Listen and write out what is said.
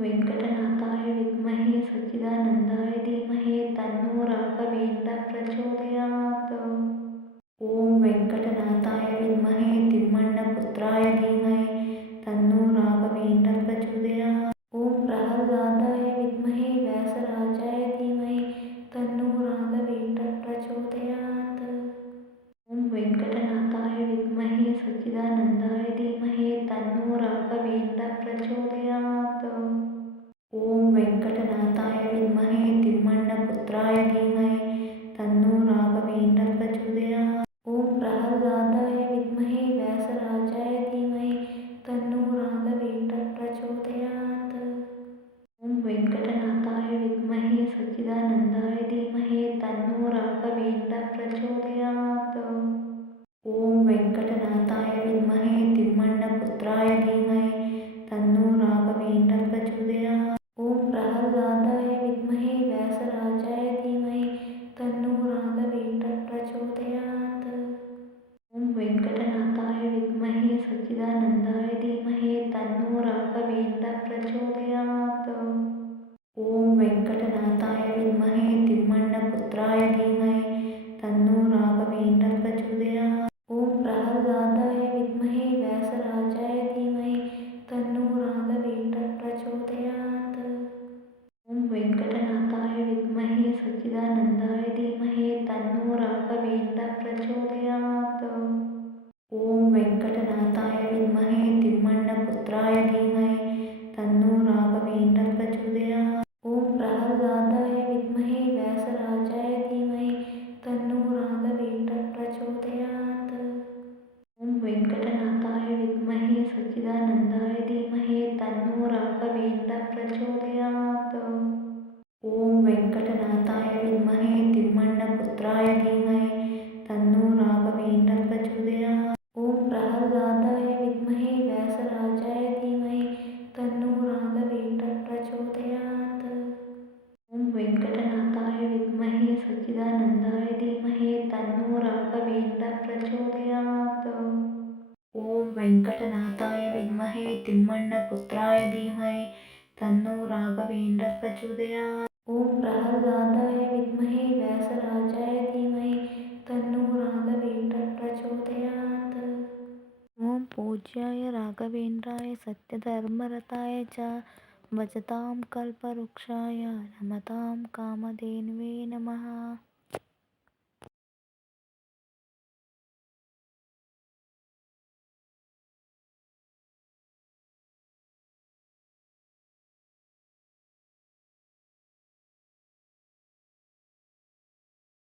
वेंकटनाथाय विद्महे सच्चिदानंदाय धीमहि तन्नो राघवेन्द्रः प्रचोदयात्। ॐ वेंकटनाथाय विद्महे तिम्मण्णपुत्राय धीमहि तन्नो राघवेन्द्रः प्रचोदयात्। ॐ प्रह्लादाय विद्महे व्यासराजाय धीमहि तन्नो राघवेन्द्रः प्रचोदयात्। ॐ वेंकटनाथाय विद्महे सच्चिदानंदाय धीमहि तन्नो राघवेन्द्रः प्रचोदयात्। ॐ वेंकटनाथाय विद्महे तिम्मण्णपुत्राय धीमहि तन्नो राघवेन्द्रः प्रचोदयात्। ॐ प्रह्लादाय विद्महे व्यासराजाय धीमहि तन्नो राघवेन्द्रः प्रचोदयात्। ॐ वेंकटनाथाय विद्महे सच्चिदानंदाय धीमहि तन्नो राघवेन्द्रः प्रचोदयात्। ॐ वेंकटनाथाय विद्महे तिम्मण्णपुत्राय धीमहि तन्नो राघवेन्द्रः प्रचोदयात्। ॐ प्रह्लादाय विद्महे व्यासराजाय धीमहि तन्नो राघवेन्द्रः प्रचोदयात्। ॐ वेंकटनाथाय विद्महे सच्चिदानंदाय धीमहि तन्नो राघवेन्द्रः प्रचोदयात्। ॐ वेंकटनाथाय विद्महे तिम्मण्णपुत्राय धीमहि तन्नो राघवेन्द्रः प्रचोदयात्। ॐ प्रह्लादाय विद्महे व्यासराजाय धीमहि तन्नो राघवेन्द्रः प्रचोदयात्। ॐ वेंकटनाथाय विद्महे सच्चिदानंदाय धीमहि तन्नो राघवेन्द्रः प्रचोदयात्। ॐ वेंकटनाथाय विद्महे तिम्मण्णपुत्राय धीमहि तन्नो राघवेन्द्रः प्रचोदयात्। ॐ प्रह्लादाय विद्महे व्यासराजाय धीमहि तन्नो राघवेन्द्रः प्रचोदयात्। ॐ वेंकटनाथाय विद्महे सच्चिदानंदाय धीमहि तन्नो राघवेन्द्रः प्रचोदयात्। ॐ वेंकटनाथाय विद्महे तिम्मण्णपुत्राय धीमहि तन्नो राघवेन्द्रः प्रचोदयात्। ॐ प्रह्लादाय विद्महे व्यासराजाय धीमहि तन्नो राघवेन्द्रः प्रचोदयात्। ॐ वेंकटनाथाय विद्महे सच्चिदानंदाय धीमहि तन्नो राघवेन्द्रः प्रचोदयात्। ॐ वेंकटनाथाय विद्महे तिम्मण्णपुत्राय धीमहि तन्नो राघवेन्द्रः प्रचोदयात्। ॐ प्रह्लादाय विद्महे व्यासराजाय धीमहि तन्नो राघवेन्द्रः प्रचोदयात्। ॐ पूज्याय राघवेन्द्राय सत्यधर्मरताय च भजतां कल्पवृक्षाय नमतां कामधेनवे नमः।